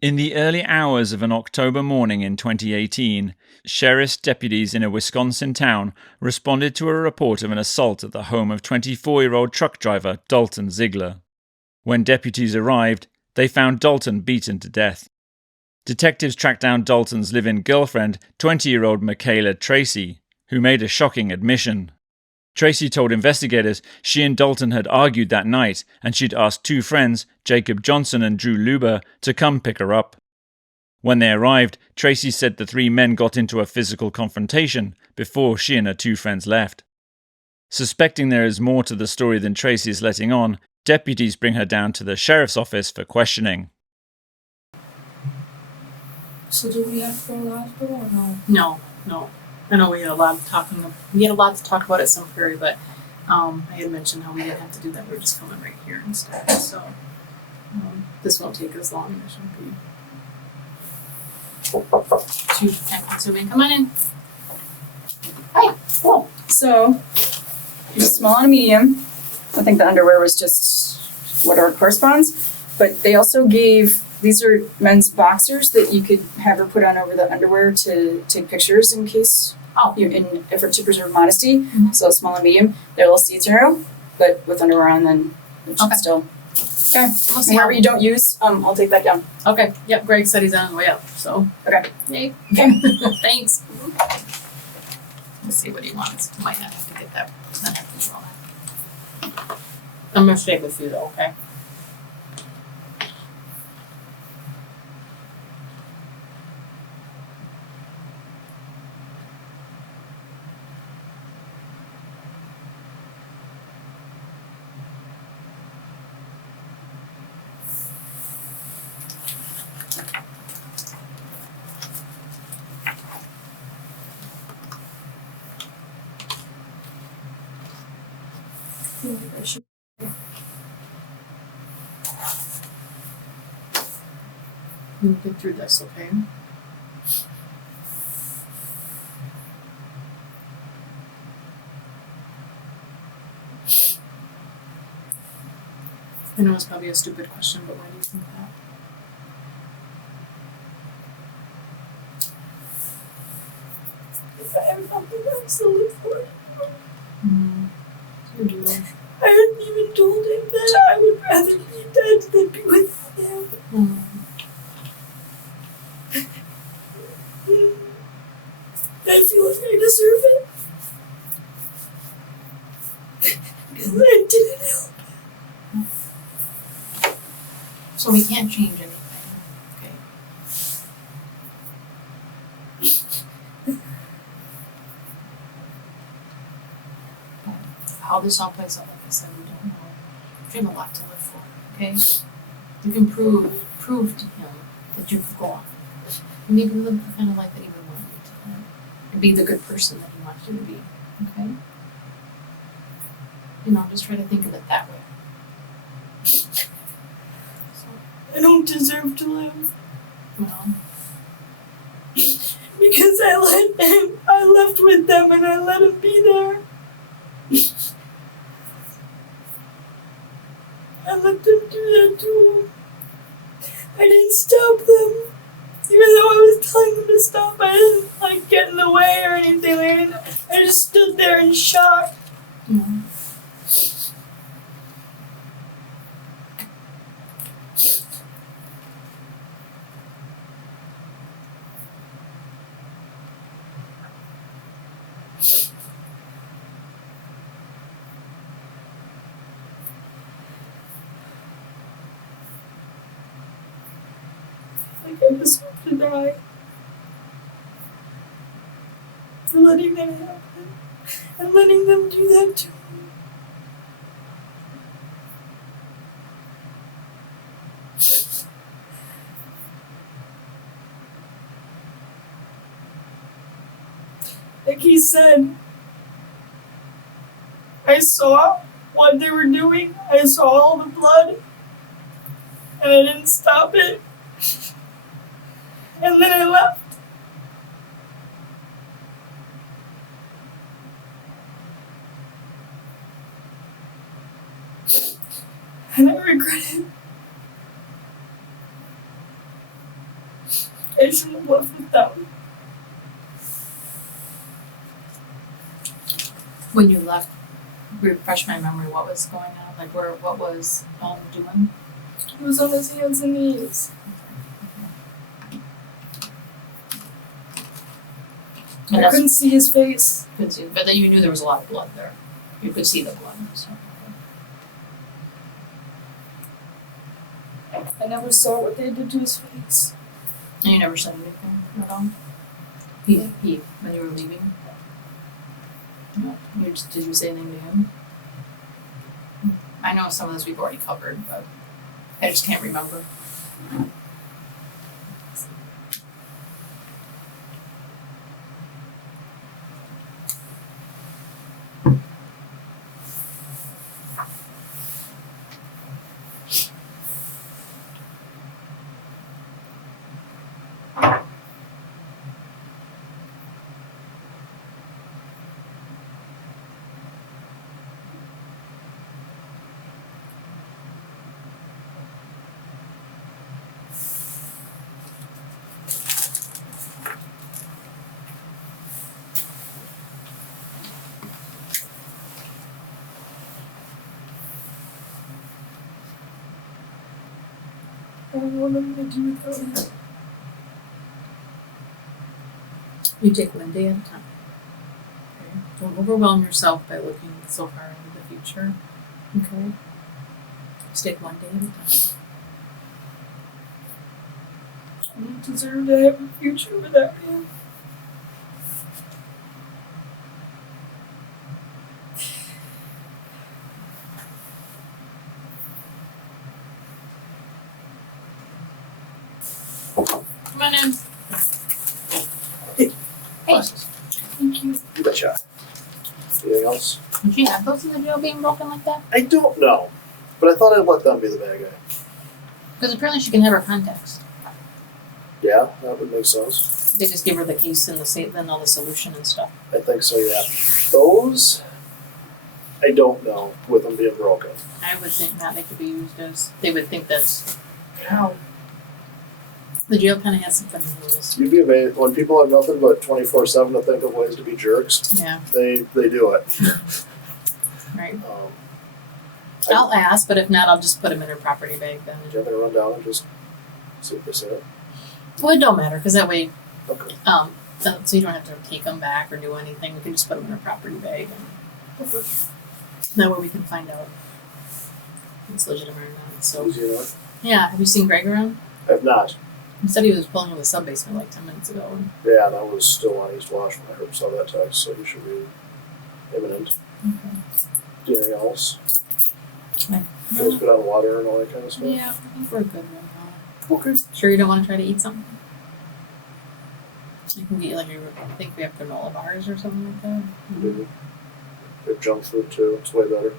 In the early hours of an October morning in 2018, sheriff's deputies in a Wisconsin town responded to a report of an assault at the home of 24-year-old truck driver Dalton Ziegler. When deputies arrived, they found Dalton beaten to death. Detectives tracked down Dalton's live-in girlfriend, 20-year-old McKayla Tracy, who made a shocking admission. Tracy told investigators she and Dalton had argued that night and she'd asked two friends, Jacob Johnson and Drew Luber, to come pick her up. When they arrived, Tracy said the three men got into a physical confrontation before she and her two friends left. Suspecting there is more to the story than Tracy is letting on, deputies bring her down to the sheriff's office for questioning. So do we have to go to the hospital or no? No. I know we had a lot to talk about at Sun Prairie, but I had mentioned how we didn't have to do that. We were just coming right here instead. So this won't take as long. It shouldn't be too time-consuming. Come on in. Hi. Cool. So there's a small and a medium. I think the underwear was just whatever corresponds. But they also gave, these are men's boxers that you could have her put on over the underwear to take pictures in case, in effort to preserve modesty. Mm-hmm. So small and medium. They're a little see-through, but with underwear on, then it should still. Okay. We'll see. Whatever you don't use, I'll take that down. Okay. Yep. Greg said he's on his way up. So. Okay. Yay. Okay. Thanks. Let's see what he wants. Might not have to get that. Not have to do all that. I'm gonna stay with you though. Okay. We'll get through this, okay? I know it's probably a stupid question, but why do you think that? If I have something else to live for. You do. I hadn't even told him that I would rather be dead than be with him. I feel like I deserve it. Because I didn't help. So we can't change anything, okay? How this all plays out, like I said, we don't know. We have a lot to live for, okay? You can prove to him that you could go on. And maybe live the kind of life that he would want you to live. And be the good person that he wants you to be, okay? Just try to think of it that way. I don't deserve to live. Well, Because I left with them and I let him be there. I let them do that to him. I didn't stop them. Even though I was telling them to stop, I didn't get in the way or anything. I just stood there in shock. I just want to die. For letting that happen. And letting them do that to me. Like he said, I saw what they were doing. I saw all the blood. And I didn't stop it. And then I left. And I regret it. I shouldn't have left with them. When you left, refresh my memory, what was going on? Like, what was doing? He was on his hands and knees. And I that's couldn't see his face. good too. But then you knew there was a lot of blood there. You could see the blood. So. I never saw what they did to his face. And you never said anything at all? He, when you were leaving? No. Did you say anything to him? I know some of this we've already covered, but I just can't remember. I don't know what I'm gonna do without him. You take one day at a time. Okay? Don't overwhelm yourself by looking so far into the future. Okay? Just take one day at a time. I don't deserve to have a future without him. Come on in. Hey. Hey. Thank you. You betcha. Anything else? Did she have those in the jail being broken like that? I don't know, but I thought I'd let them be the bad guy. Because apparently she can have her contacts. Yeah, that would make sense. They just give her the case and then all the solution and stuff. I think so, yeah. Those, I don't know, with them being broken. I would think not. They could be used as. They would think that's. How? The jail kind of has some funny rules. You'd be amazed, when people have nothing but 24/7 to think of ways to be jerks, Yeah, they do it. right. I- I'll ask, but if not, I'll just put them in her property bag then. Do you want me to run down and just see if they say it? Well, it don't matter because that way, Okay. so you don't have to take them back or do anything. We can just put them in her property bag, and Okay. that way we can find out if it's legitimate or not. So Easy enough. yeah, have you seen Greg around? I have not. He said he was pulling in the sub basement like 10 minutes ago. And Yeah, that was still on East Wash when I heard saw that text, so he should be imminent. Do anything else? Okay. You guys go down water and all that kind of stuff? Yeah, I think we're good right now. Okay. Sure, you don't want to try to eat something? I can get you like I think we have granola bars or something like that. Mm-hmm. They have junk food too, it's way better.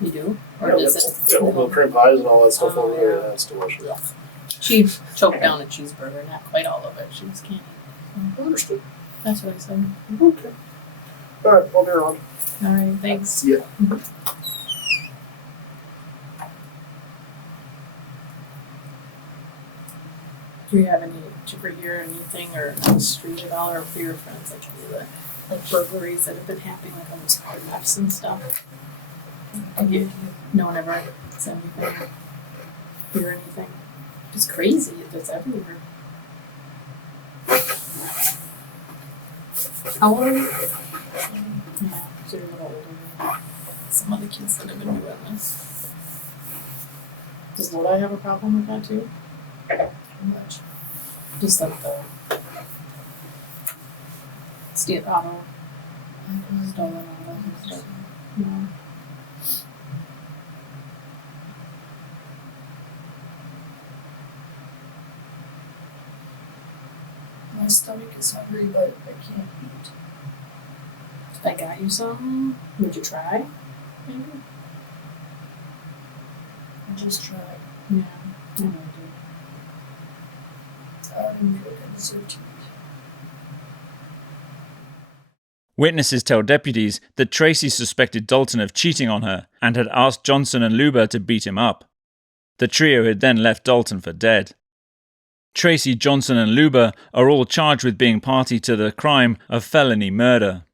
You do? Or Yeah, does yeah, it? little cream pies and all that stuff Oh, over there, yeah. that's delicious. Ugh. She choked down a cheeseburger, not quite all of it. She just can't eat. Understood. That's what I said. Okay. Alright, I'll be around. All right, thanks. Yeah. Do you have any, did you ever hear anything or on the street at all, or for your friends, like any of the like burglaries that have been happening, like on those car thefts and stuff? Have you, no one ever said anything, hear anything? It's crazy, it's everywhere. How old are you? Yeah, so you're a little older than some of the kids that have been doing this. Does Lodi have a problem with that too? How much? Just like the state auto, stolen auto and stuff. No. My stomach is hungry, but I can't eat. If I got you some, would you try? Maybe? I just tried. Yeah, I know, dude. I don't even feel like I deserve to eat. Witnesses tell deputies that Tracy suspected Dalton of cheating on her and had asked Johnson and Luber to beat him up. The trio had then left Dalton for dead. Tracy, Johnson and Luber are all charged with being party to the crime of felony murder.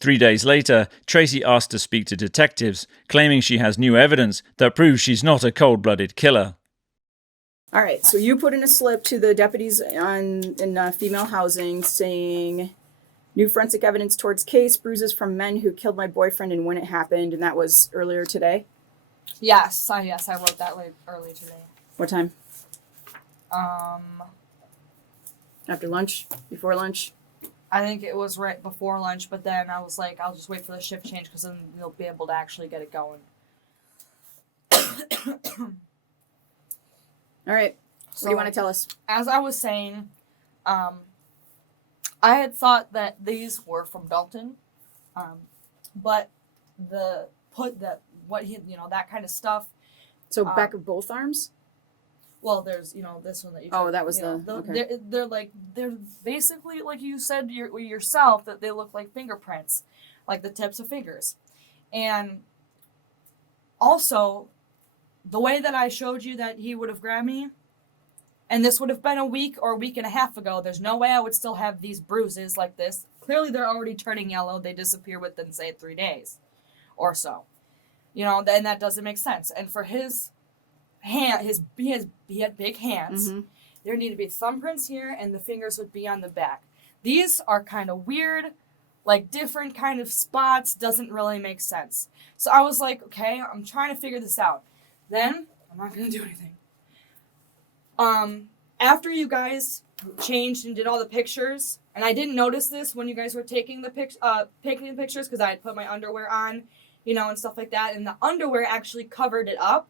3 days later, Tracy asked to speak to detectives, claiming she has new evidence that proves she's not a cold-blooded killer. All right, so you put in a slip to the deputies in female housing saying new forensic evidence towards case, bruises from men who killed my boyfriend and when it happened, and that was earlier today? Yes, I wrote that early today. What time? Um, After lunch? Before lunch? I think it was right before lunch, but then I was like, I'll just wait for the shift change because then they'll be able to actually get it going. All right, what do you want to tell us? As I was saying, I had thought that these were from Dalton, but that kind of stuff. So back of both arms? Well, there's this one that you. Oh, that was okay. They're basically like you said yourself that they look like fingerprints, like the tips of fingers, and also the way that I showed you that he would have grabbed me, and this would have been a week or a week and a half ago. There's no way I would still have these bruises like this. Clearly, they're already turning yellow. They disappear within, say, 3 days or so. Then that doesn't make sense. And for his hand, he had big hands. Mm-hmm. There need to be thumbprints here, and the fingers would be on the back. These are kind of weird, like different kind of spots. Doesn't really make sense. So I was like, okay, I'm trying to figure this out. Then I'm not gonna do anything. After you guys changed and did all the pictures, and I didn't notice this when you guys were taking the pictures because I had put my underwear on, and stuff like that, and the underwear actually covered it up.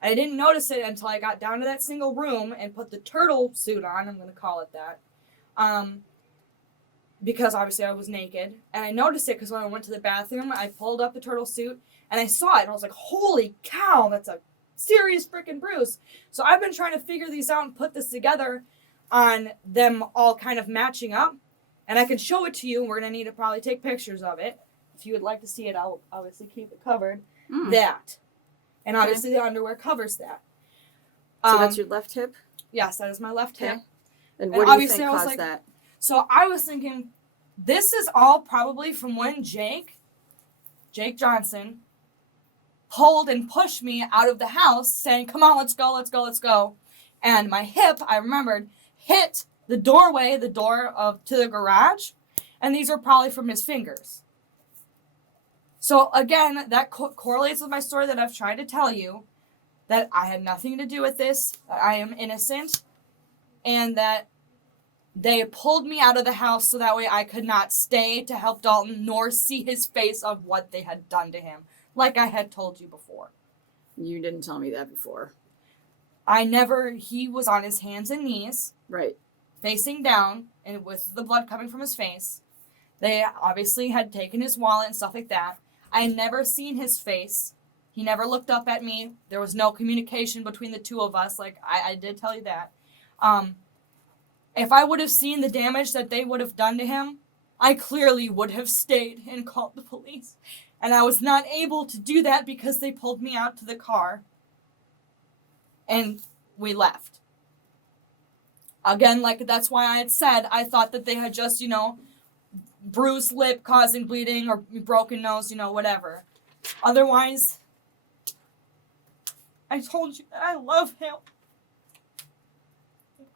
And I didn't notice it until I got down to that single room and put the turtle suit on. I'm gonna call it that, because obviously I was naked, and I noticed it because when I went to the bathroom, I pulled up the turtle suit and I saw it, and I was like, "Holy cow, that's a serious freaking bruise." So I've been trying to figure these out and put this together on them all kind of matching up. And I can show it to you. We're going to need to probably take pictures of it. If you would like to see it, I'll obviously keep it covered. That. And obviously the underwear covers that. So that's your left hip? Yes, that is my left hip. And what do you think caused that? So I was thinking, this is all probably from when Jake Johnson, pulled and pushed me out of the house saying, "Come on, let's go, let's go, let's go." And my hip, I remembered, hit the door to the garage. And these are probably from his fingers. So again, that correlates with my story that I've tried to tell you, that I had nothing to do with this, that I am innocent, and that they pulled me out of the house so that way I could not stay to help Dalton nor see his face of what they had done to him. Like I had told you before. You didn't tell me that before. He was on his hands and knees. Right. Facing down, and with the blood coming from his face. They obviously had taken his wallet and stuff like that. I had never seen his face. He never looked up at me. There was no communication between the two of us. Like, I did tell you that. If I would have seen the damage that they would have done to him, I clearly would have stayed and called the police. And I was not able to do that because they pulled me out to the car. And we left. Again, like that's why I had said I thought that they had just, bruised lip causing bleeding or broken nose, whatever. Otherwise, I told you that I love him.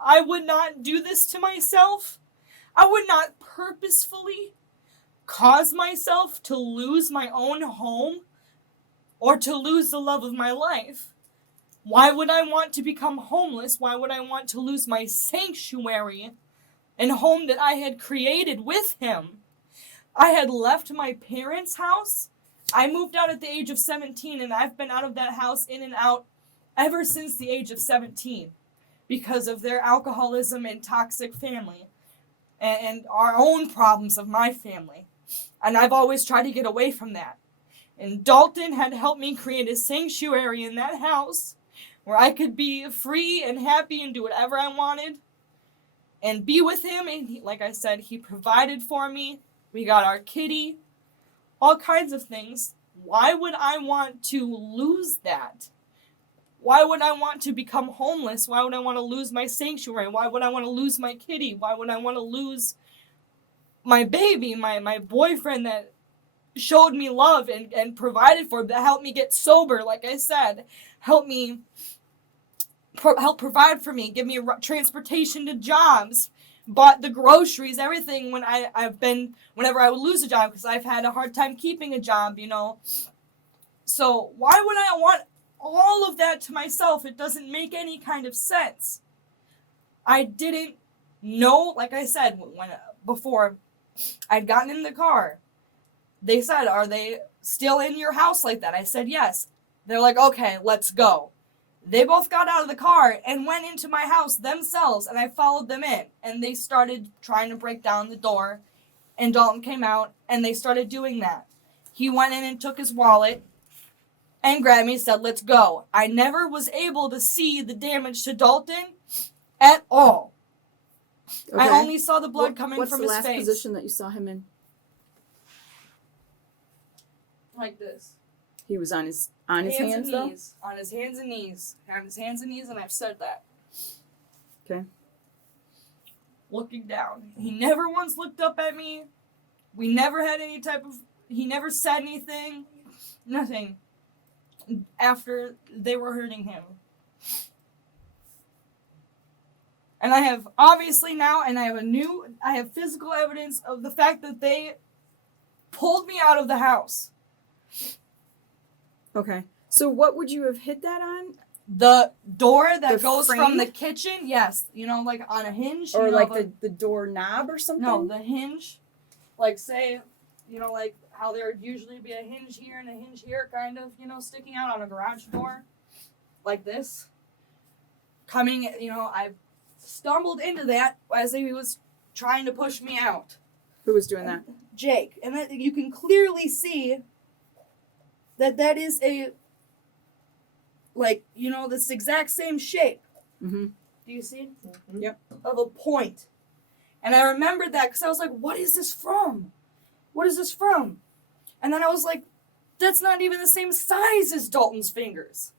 I would not do this to myself. I would not purposefully cause myself to lose my own home or to lose the love of my life. Why would I want to become homeless? Why would I want to lose my sanctuary and home that I had created with him? I had left my parents' house. I moved out at the age of 17, and I've been out of that house in and out ever since the age of 17 because of their alcoholism and toxic family and our own problems of my family. And I've always tried to get away from that. And Dalton had helped me create a sanctuary in that house where I could be free and happy and do whatever I wanted and be with him. And he, like I said, he provided for me. We got our kitty, all kinds of things. Why would I want to lose that? Why would I want to become homeless? Why would I want to lose my sanctuary? Why would I want to lose my kitty? Why would I want to lose my baby, my boyfriend that showed me love and provided for, that helped me get sober, like I said, help provide for me, give me transportation to jobs, bought the groceries, everything when whenever I would lose a job, because I've had a hard time keeping a job, you know. So why would I want all of that to myself? It doesn't make any kind of sense. I didn't know, like I said, before I'd gotten in the car, they said, are they still in your house like that? I said, yes. They're like, okay, let's go. They both got out of the car and went into my house themselves, and I followed them in. And they started trying to break down the door, and Dalton came out, and they started doing that. He went in and took his wallet and grabbed me and said, let's go. I never was able to see the damage to Dalton at all. Okay. I only saw the blood coming from his face. What's the last position that you saw him in? Like this. He was on his hands though? Knees. On his hands and knees. On his hands and knees, and I've said that. Okay. Looking down. He never once looked up at me. We never had any type of... He never said anything. Nothing. After they were hurting him. And I have, obviously now, and I have physical evidence of the fact that they pulled me out of the house. Okay. So what would you have hit that on? The door that The goes frame? from the kitchen, yes. You know, like on a hinge. Or you know, like the door knob or something? No, the hinge. Like, say, you know, like how there would usually be a hinge here and a hinge here, kind of, you know, sticking out on a garage door. Like this. Coming, you know, I stumbled into that as he was trying to push me out. Who was doing that? Jake. And that, you can clearly see that is a, like, you know, this exact same shape. Mm-hmm. Do you see? Mm-hmm. Yep. Of a point. And I remembered that because I was like, what is this from? What is this from? And then I was like, that's not even the same size as Dalton's fingers.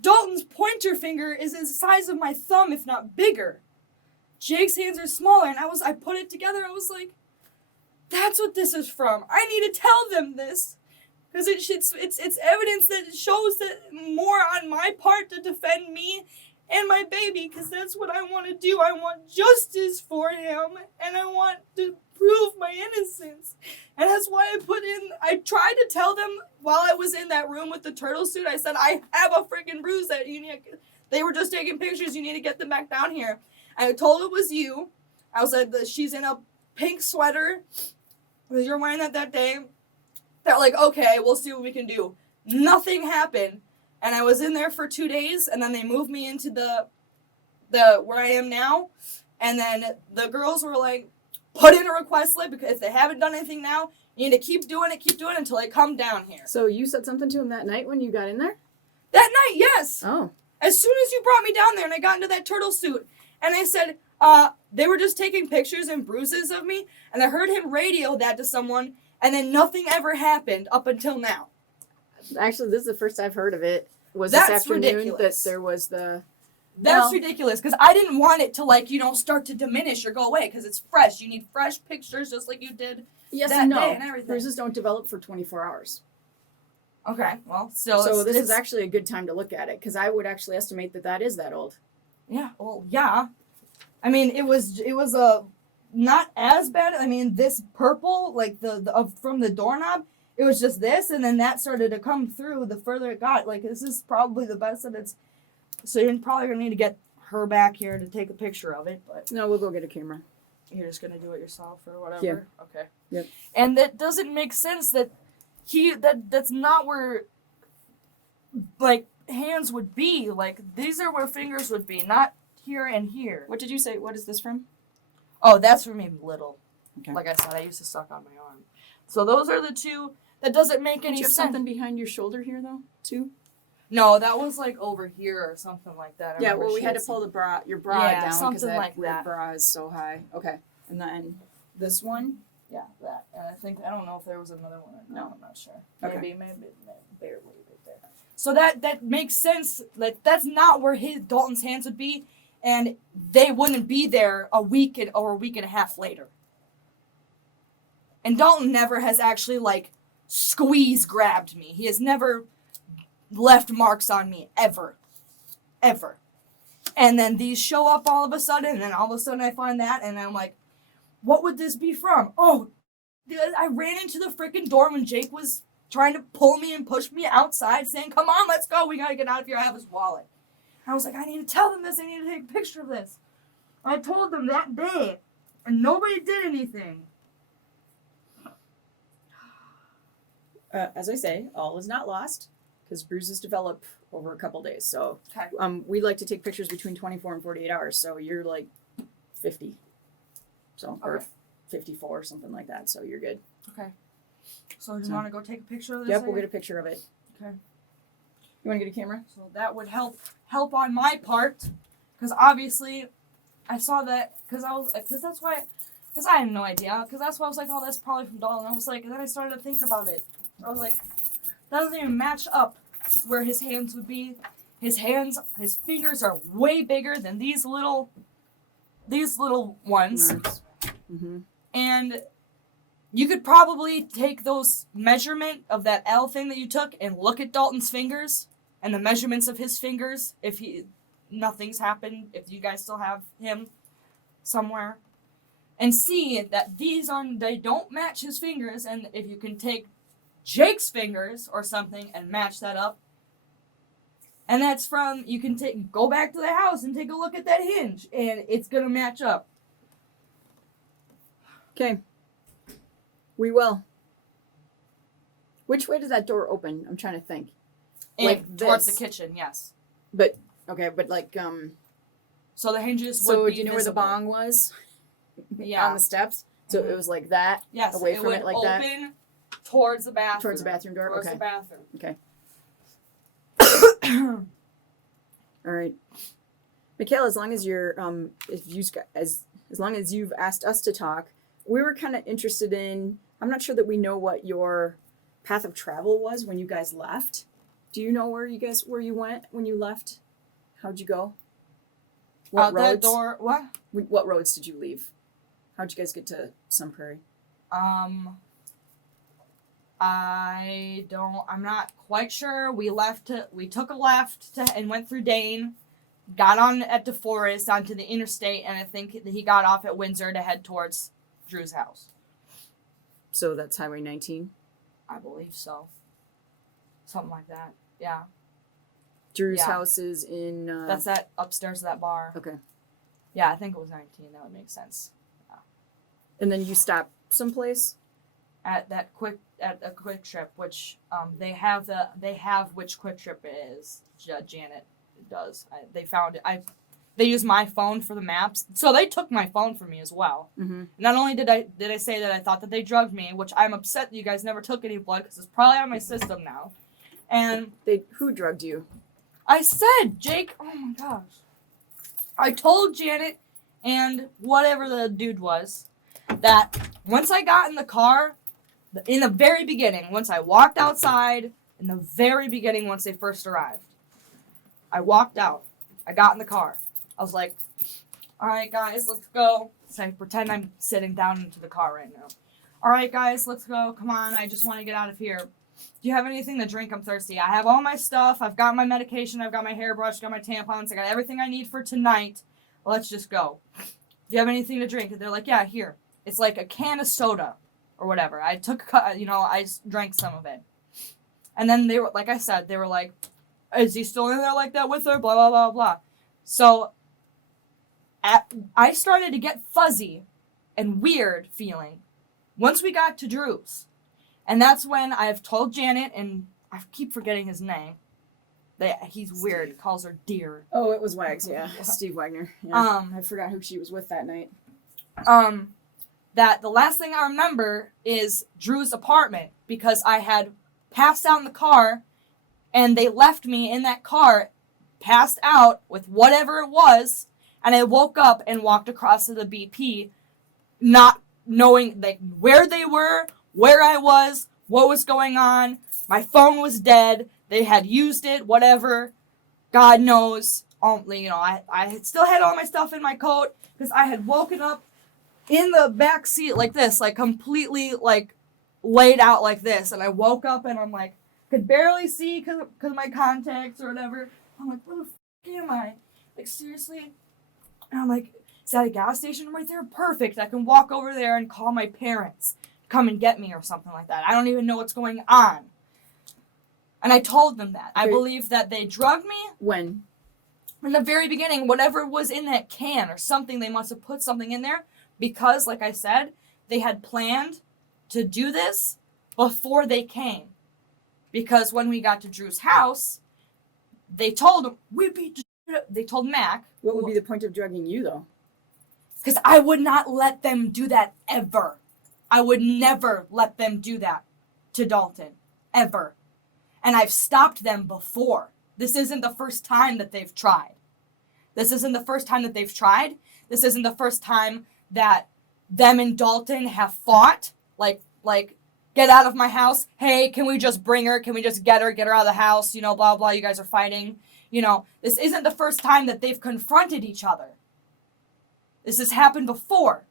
Dalton's pointer finger is the size of my thumb, if not bigger. Jake's hands are smaller, and I put it together, I was like, that's what this is from. I need to tell them this. Because it's evidence that shows that more on my part to defend me and my baby, because that's what I want to do. I want justice for him, and I want to prove my innocence. And that's why I tried to tell them while I was in that room with the turtle suit, I said, I have a freaking bruise that they were just taking pictures, you need to get them back down here. I told it was you. I was like, she's in a pink sweater, because you're wearing that day. They're like, okay, we'll see what we can do. Nothing happened. And I was in there for 2 days, and then they moved me into the where I am now. And then the girls were like, put in a request slip, because if they haven't done anything now, you need to keep doing it until they come down here. So you said something to him that night when you got in there? That night, yes. Oh. As soon as you brought me down there and I got into that turtle suit, and I said, they were just taking pictures and bruises of me, and I heard him radio that to someone, and then nothing ever happened up until now. Actually, this is the first I've heard of it. Was That's this afternoon ridiculous. that there was the... That's ridiculous, because I didn't want it to, start to diminish or go away, because it's fresh. You need fresh pictures, just like you did Yes that and no. day and everything. Bruises don't develop for 24 hours. Okay, well, still... So this is actually a good time to look at it, because I would actually estimate that is that old. Yeah, well, yeah. I mean, it was not as bad. I mean, this purple, like from the doorknob, it was just this, and then that started to come through the further it got. Like, this is probably the best that it's... So you're probably going to need to get her back here to take a picture of it, but... No, we'll go get a camera. You're just going to do it yourself or whatever? Yeah. Okay. Yep. And that doesn't make sense that that's not where, like, hands would be. Like, these are where fingers would be, not here and here. What did you say? What is this from? Oh, that's from me little. Okay. Like I said, I used to suck on my arm. So those are the two. That doesn't make any Did you have sense. something behind your shoulder here, though, too? No, that was like over here or something like that. I Yeah, remember well, we she had to some- pull your bra Yeah, down because something that like that. bra is so high. Okay, and then this one. Yeah, that. And I don't know if there was another one or not. No. I'm not sure. Okay. Maybe barely right there. So that makes sense. Like, that's not where Dalton's hands would be, and they wouldn't be there a week and a half later. And Dalton never has actually, like, grabbed me. He has never left marks on me, ever. Ever. And then these show up all of a sudden, and then all of a sudden I find that, and I'm like, what would this be from? Oh, I ran into the freaking door when Jake was trying to pull me and push me outside, saying, come on, let's go, we gotta get out of here, I have his wallet. I was like, I need to tell them this, I need to take a picture of this. I told them that day, and nobody did anything. As I say, all is not lost, because bruises develop over a couple days. So Okay. we like to take pictures between 24 and 48 hours. So you're like 50. So, or Okay. 54, something like that. So you're good. Okay. So do you want to go take a picture of this? Yep, we'll later? get a picture of it. Okay. You want to get a camera? So that would help on my part, because obviously, I saw that because I had no idea, because that's why I was like, oh, that's probably from Dalton. I was like, and then I started to think about it. I was like, that doesn't even match up where his hands would be. His fingers are way bigger than these little ones, Mm-hmm. and you could probably take those measurement of that L thing that you took and look at Dalton's fingers and the measurements of his fingers if nothing's happened, if you guys still have him somewhere, and see that they don't match his fingers, and if you can take Jake's fingers or something and match that up, and that's you can go back to the house and take a look at that hinge, and it's gonna match up. Okay. We will. Which way does that door open? I'm trying to think. And Like towards the this. kitchen, yes. But okay, but like So the hinges would so be do you know where the visible. bong was? Yeah. On the steps? So Mhm. it was like that? Yes, away it from would it like that? open towards the bathroom. Towards the bathroom door? Towards Okay. the bathroom. Okay. All right. McKayla, as long as you're as long as you've asked us to talk, we were kind of interested in, I'm not sure that we know what your path of travel was when you guys left. Do you know where you went when you left? How'd you go? What Out roads? that door. What? What roads did you leave? How'd you guys get to Sun Prairie? I'm not quite sure. We took a left and went through Dane, got on at DeForest onto the interstate, and I think that he got off at Windsor to head towards Drew's house. So that's Highway 19? I believe so. Something like that. Yeah. Drew's Yeah. house is in... That's that upstairs of that bar. Okay. Yeah, I think it was 19. That would make sense. And then you stopped someplace? At a Quick Trip, which they have which Quick Trip it is. Janet does. They found it. They used my phone for the maps, so they took my phone from me as well. Mm-hmm. Not only did I say that I thought that they drugged me, which I'm upset that you guys never took any blood because it's probably on my system now. And Who drugged you? I said, Jake, oh my gosh. I told Janet and whatever the dude was that once I got in the car, in the very beginning, once I walked outside, in the very beginning, once they first arrived, I walked out. I got in the car. I was like, all right, guys, let's go. So I pretend I'm sitting down into the car right now. All right, guys, let's go. Come on, I just want to get out of here. Do you have anything to drink? I'm thirsty. I have all my stuff. I've got my medication. I've got my hairbrush. Got my tampons. I got everything I need for tonight. Let's just go. Do you have anything to drink? And they're like, yeah, here. It's like a can of soda or whatever. I drank some of it. And then they were, like I said, they were like, is he still in there like that with her? Blah, blah, blah, blah. So I started to get fuzzy and weird feeling once we got to Drew's. And that's when I've told Janet, and I keep forgetting his name. He's weird, Steve. calls her dear. Oh, it was Wags, yeah. Steve Wagner. Yeah. I forgot who she was with that night. That the last thing I remember is Drew's apartment, because I had passed out in the car, and they left me in that car, passed out with whatever it was, and I woke up and walked across to the BP, not knowing where they were, where I was, what was going on. My phone was dead. they had used it, whatever. God knows. You know, I still had all my stuff in my coat because I had woken up in the back seat like this, like completely like laid out like this, and I woke up and I'm like, could barely see because of my contacts or whatever. I'm like, where the f*** am I? Like, seriously? And I'm like, is that a gas station right there? Perfect. I can walk over there and call my parents, come and get me or something like that. I don't even know what's going on. And I told them that. I believe that they drugged me. When? In the very beginning, whatever was in that can or something, they must have put something in there because, like I said, they had planned to do this before they came. Because when we got to Drew's house, they told him, they told Mac. What would be the point of drugging you, though? Because I would not let them do that ever. I would never let them do that to Dalton. Ever. And I've stopped them before. This isn't the first time that they've tried. This isn't the first time that they've tried. This isn't the first time that them and Dalton have fought. Like, get out of my house. Hey, can we just bring her? Can we just get her out of the house? You know, blah, blah, you guys are fighting. You know, this isn't the first time that they've confronted each other. This has happened before.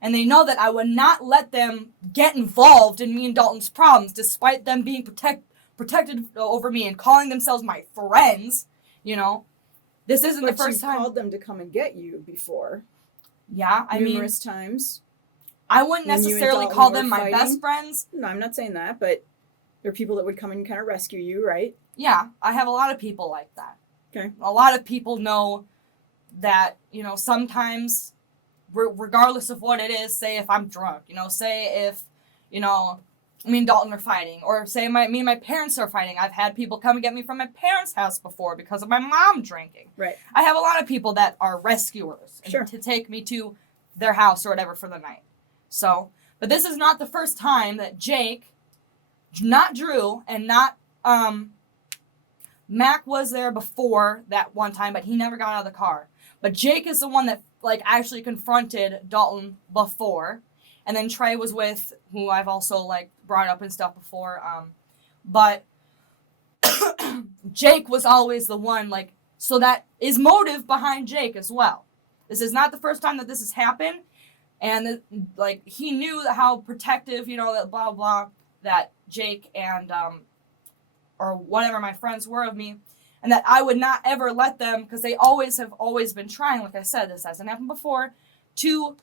And they know that I would not let them get involved in me and Dalton's problems, despite them being protected over me and calling themselves my friends, you know. This isn't the first time. You called them to come and get you before. Yeah, I mean. Numerous times. I wouldn't necessarily call them my best friends. No, I'm not saying that, but there are people that would come and kind of rescue you, right? Yeah, I have a lot of people like that. Okay. A lot of people know that, you know, sometimes, regardless of what it is, say if I'm drunk, you know, say if, you know, me and Dalton are fighting, or say me and my parents are fighting. I've had people come and get me from my parents' house before because of my mom drinking. Right. I have a lot of people that are rescuers Sure. to take me to their house or whatever for the night. So, but this is not the first time that Jake, not Drew, and not, Mac was there before that one time, but he never got out of the car. But Jake is the one that, like, actually confronted Dalton before. And then Trey was with, who I've also, like, brought up and stuff before. But Jake was always the one, like, so that is motive behind Jake as well. This is not the first time that this has happened. And, like, he knew how protective, you know, that blah, blah, that Jake and, or whatever my friends were of me. And that I would not ever let them, because they have always been trying, like I said, this hasn't happened before, to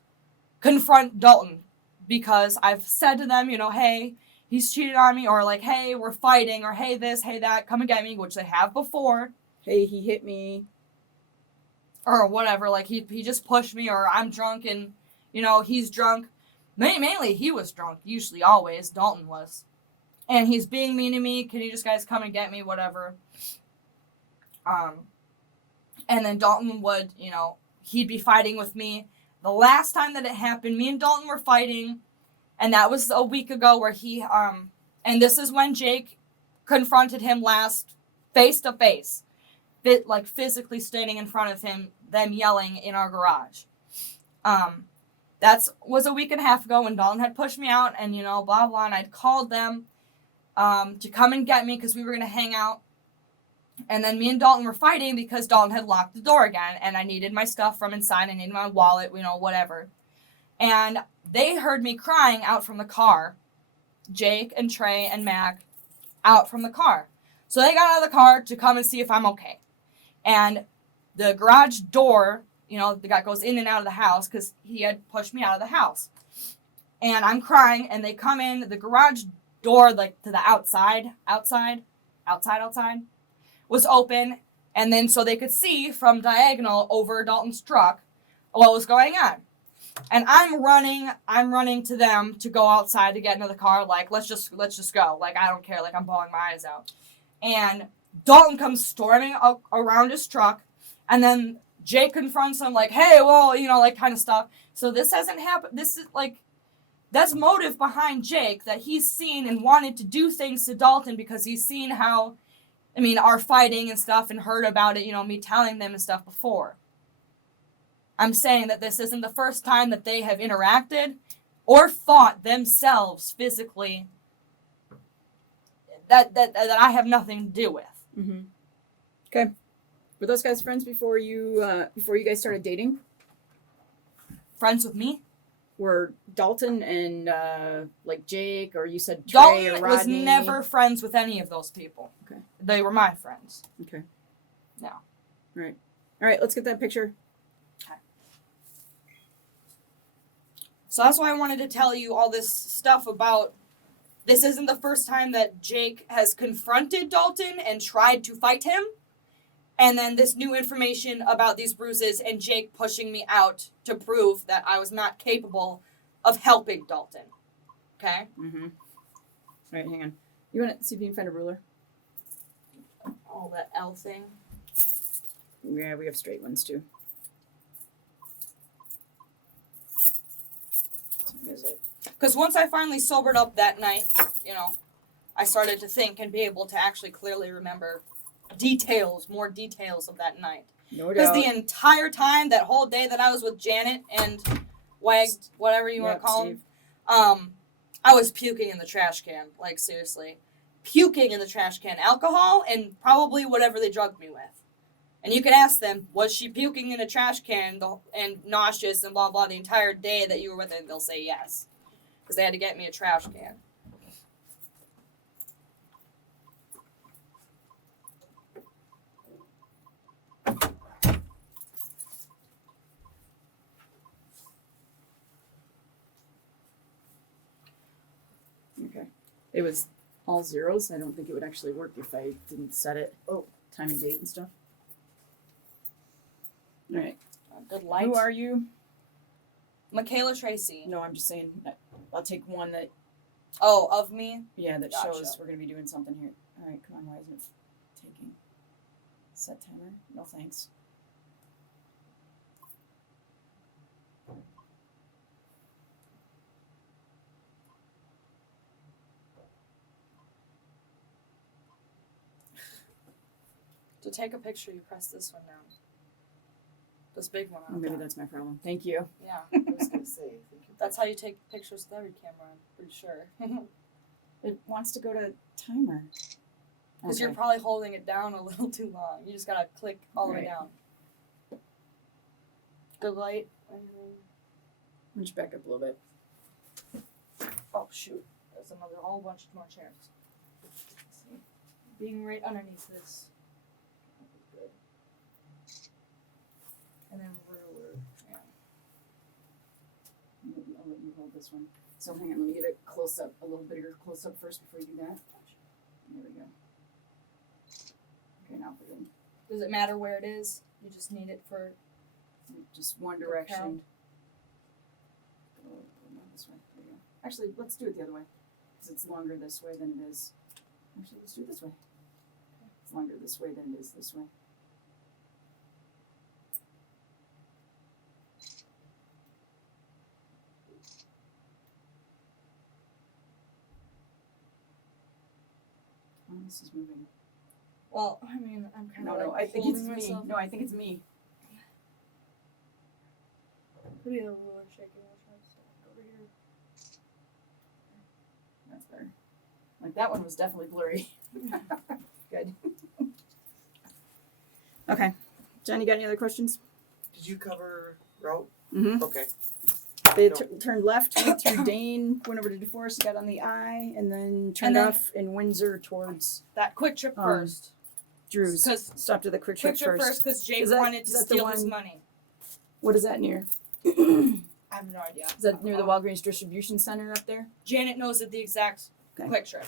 confront Dalton. Because I've said to them, you know, hey, he's cheated on me, or like, hey, we're fighting, or hey this, hey that, come and get me, which they have before. Hey, he hit me. Or whatever, like he just pushed me, or I'm drunk and, you know, he's drunk. Mainly he was drunk, usually always, Dalton was. And he's being mean to me, can you just guys come and get me, whatever. And then Dalton would, you know, he'd be fighting with me. The last time that it happened, me and Dalton were fighting, and that was a week ago where he, and this is when Jake confronted him last face to face, like physically standing in front of him, them yelling in our garage. That was a week and a half ago when Dalton had pushed me out and, you know, blah, blah, and I'd called them to come and get me because we were going to hang out. And then me and Dalton were fighting because Dalton had locked the door again, and I needed my stuff from inside. I needed my wallet, you know, whatever. And they heard me crying out from the car, Jake and Trey and Mac, out from the car. So they got out of the car to come and see if I'm okay. And the garage door, you know, the guy goes in and out of the house because he had pushed me out of the house. And I'm crying, and they come in, the garage door, like, to the outside, was open, and then so they could see from diagonal over Dalton's truck what was going on. And I'm running to them to go outside to get into the car, like, let's just go. Like, I don't care, like, I'm bawling my eyes out. And Dalton comes storming around his truck, and then Jake confronts him, like, hey, well, you know, like, kind of stuff. So this hasn't happened. This is, like, that's motive behind Jake, that he's seen and wanted to do things to Dalton because he's seen how, I mean, our fighting and stuff and heard about it, you know, me telling them and stuff before. I'm saying that this isn't the first time that they have interacted or fought themselves physically. that I have nothing to do with. Mm-hmm. Okay. Were those guys friends before you guys started dating? Friends with me? Were Dalton and like Jake, or you said Trey or Dalton Rodney? was never friends with any of those people. Okay. They were my friends. Okay. No. All right. Let's get that picture. So that's why I wanted to tell you all this stuff about. This isn't the first time that Jake has confronted Dalton and tried to fight him. And then this new information about these bruises and Jake pushing me out to prove that I was not capable of helping Dalton. Okay? Mm-hmm. All right, hang on. You want to see if you can find a ruler? All that L thing. Yeah, we have straight ones too. What time is it? Because once I finally sobered up that night, I started to think and be able to actually clearly remember more details of that night. No Because doubt. the entire time, that whole day that I was with Janet and Wagged, whatever you want to call him, I was puking in the trash can. Like, seriously. Puking in the trash can. Alcohol and probably whatever they drugged me with. And you can ask them, was she puking in a trash can and nauseous and blah, blah, the entire day that you were with her? And they'll say yes. Because they had to get me a trash can. Okay. It was all zeros. I don't think it would actually work if I didn't set it. Oh, time and date and stuff. All right. Good light. Who are you? McKayla Tracy. No, I'm just saying. I'll take one that. Oh, of me? That Gotcha. shows we're going to be doing something here. All right, come on. Why isn't it taking? Set timer? No thanks. To take a picture, you press this one down. This big one. Oh, maybe that's my problem. Thank you. Yeah. I was gonna say, I think That's how you take pictures with every camera, I'm pretty sure. It wants to go to timer. Because you're probably holding it down a little too long. You just gotta click all the way Right. down. Good light. Why don't you back up a little bit? Oh, shoot. There's another whole bunch more chairs. Let's see. Being right underneath this. Good. And then ruler. Yeah. I'll let you hold this one. So hang on, let me get a close up, a little bigger close up first before you do that. There we go. Okay, now put it in. Does it matter where it is? You just need it for. Just one direction. Oh, not this way. There we go. Actually, let's do it the other way. Because it's longer this way than it is. Actually, let's do it this way. It's longer this way than it is this way. Oh, this is moving. Well, I mean, I'm kind of No, like I think it's holding me. myself. No, I think it's me. Could be the ruler shaking. I'll try to stand over here. That's better. Like that one was definitely blurry. Good. Okay. Jen, you got any other questions? Did you cover route? Mm-hmm. Okay. They No. turned left, went through Dane, went over to DeForest, got on the I, and then turned then- off in Windsor towards That quick trip Um, first. Drew's. 'Cause Stopped at the quick trip Quick trip first. first because Jake Is that- wanted is to that the steal his one- money. What is that near? I have no idea. Is that near the Walgreens distribution center up there? Janet knows it the exact Okay. quick trip.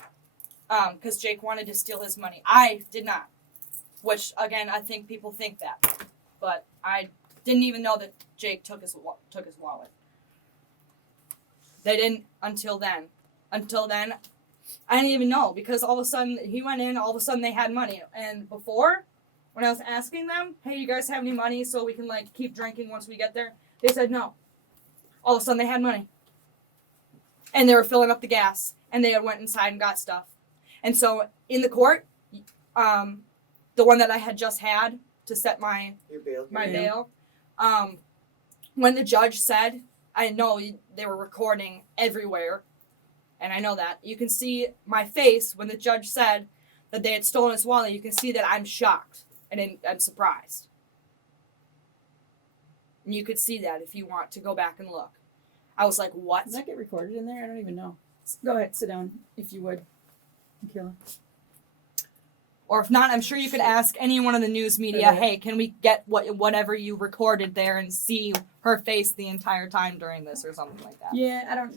Because Jake wanted to steal his money. I did not. Which, again, I think people think that. But I didn't even know that Jake took his wallet. They didn't until then. Until then, I didn't even know. Because all of a sudden, he went in, all of a sudden they had money. And before, when I was asking them, hey, you guys have any money so we can, keep drinking once we get there? They said no. All of a sudden they had money. And they were filling up the gas. And they had went inside and got stuff. And so in the court, the one that I had just had to set my Your bail. bail, when the judge said, I know they were recording everywhere, and I know that. You can see my face when the judge said that they had stolen his wallet. You can see that I'm shocked and I'm surprised. And you could see that if you want to go back and look. I was like, what? Does that get recorded in there? I don't even know. Go ahead, sit down, if you would, McKayla. Or if not, I'm sure you could ask anyone in the news media, Okay. hey, can we get whatever you recorded there and see her face the entire time during this or something like that? Yeah, I don't...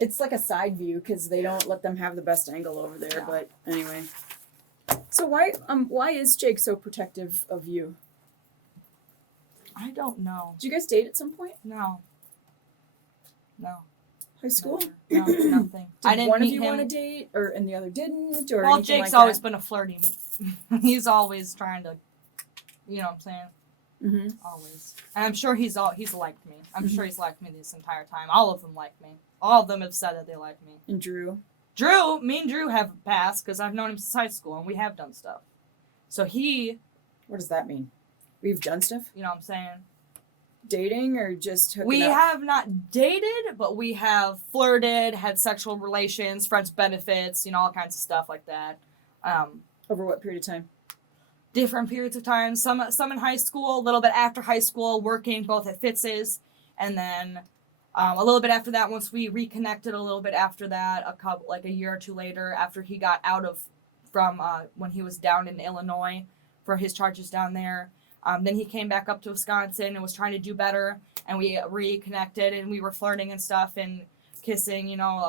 It's like a side view, because they don't let them have the best angle over there, Yeah. but anyway. So why is Jake so protective of you? I don't know. Did you guys date at some point? No. High school? Never. No, nothing. Did I didn't one of meet you him. want to date, and the other didn't, or Well, anything Jake's like always that? been a flirty. He's always trying to, you know what I'm saying? Mm-hmm. Always. And I'm sure he's liked me. I'm sure he's liked me this entire time. All of them like me. All of them have said that they like me. And Drew? Me and Drew have passed because I've known him since high school and we have done stuff. So he, What does that mean? We've done stuff? you know what I'm saying? Dating or just hooking We up? have not dated, but we have flirted, had sexual relations, friends benefits, all kinds of stuff like that. Over what period of time? Different periods of time. Some in high school, a little bit after high school, working both at Fitz's, and then a little bit after that. Once we reconnected, a little bit after that, a year or two later, after he got from when he was down in Illinois for his charges down there. Then he came back up to Wisconsin and was trying to do better, and we reconnected and we were flirting and stuff and kissing.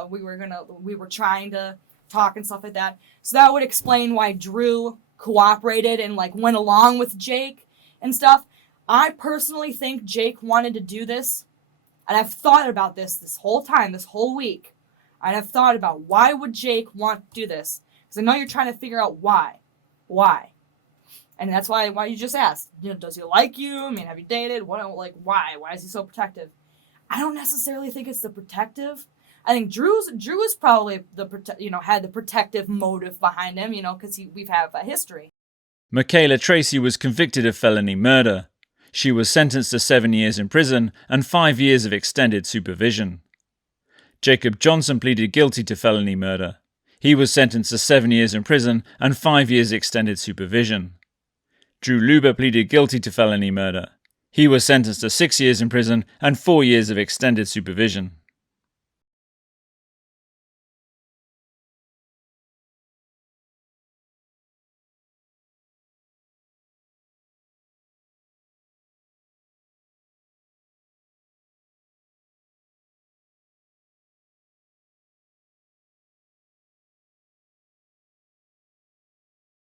We were trying to talk and stuff like that. So that would explain why Drew cooperated and went along with Jake and stuff. I personally think Jake wanted to do this, and I've thought about this whole time, this whole week, and I've thought about why would Jake want to do this? Because I know you're trying to figure out why. And that's why you just asked. Does he like you? I mean, have you dated? Why? Why is he so protective? I don't necessarily think it's the protective. I think Drew is probably had the protective motive behind him, because we've had a history. McKayla Tracy was convicted of felony murder. She was sentenced to 7 years in prison and 5 years of extended supervision. Jacob Johnson pleaded guilty to felony murder. He was sentenced to 7 years in prison and 5 years extended supervision. Drew Luber pleaded guilty to felony murder. He was sentenced to 6 years in prison and 4 years of extended supervision.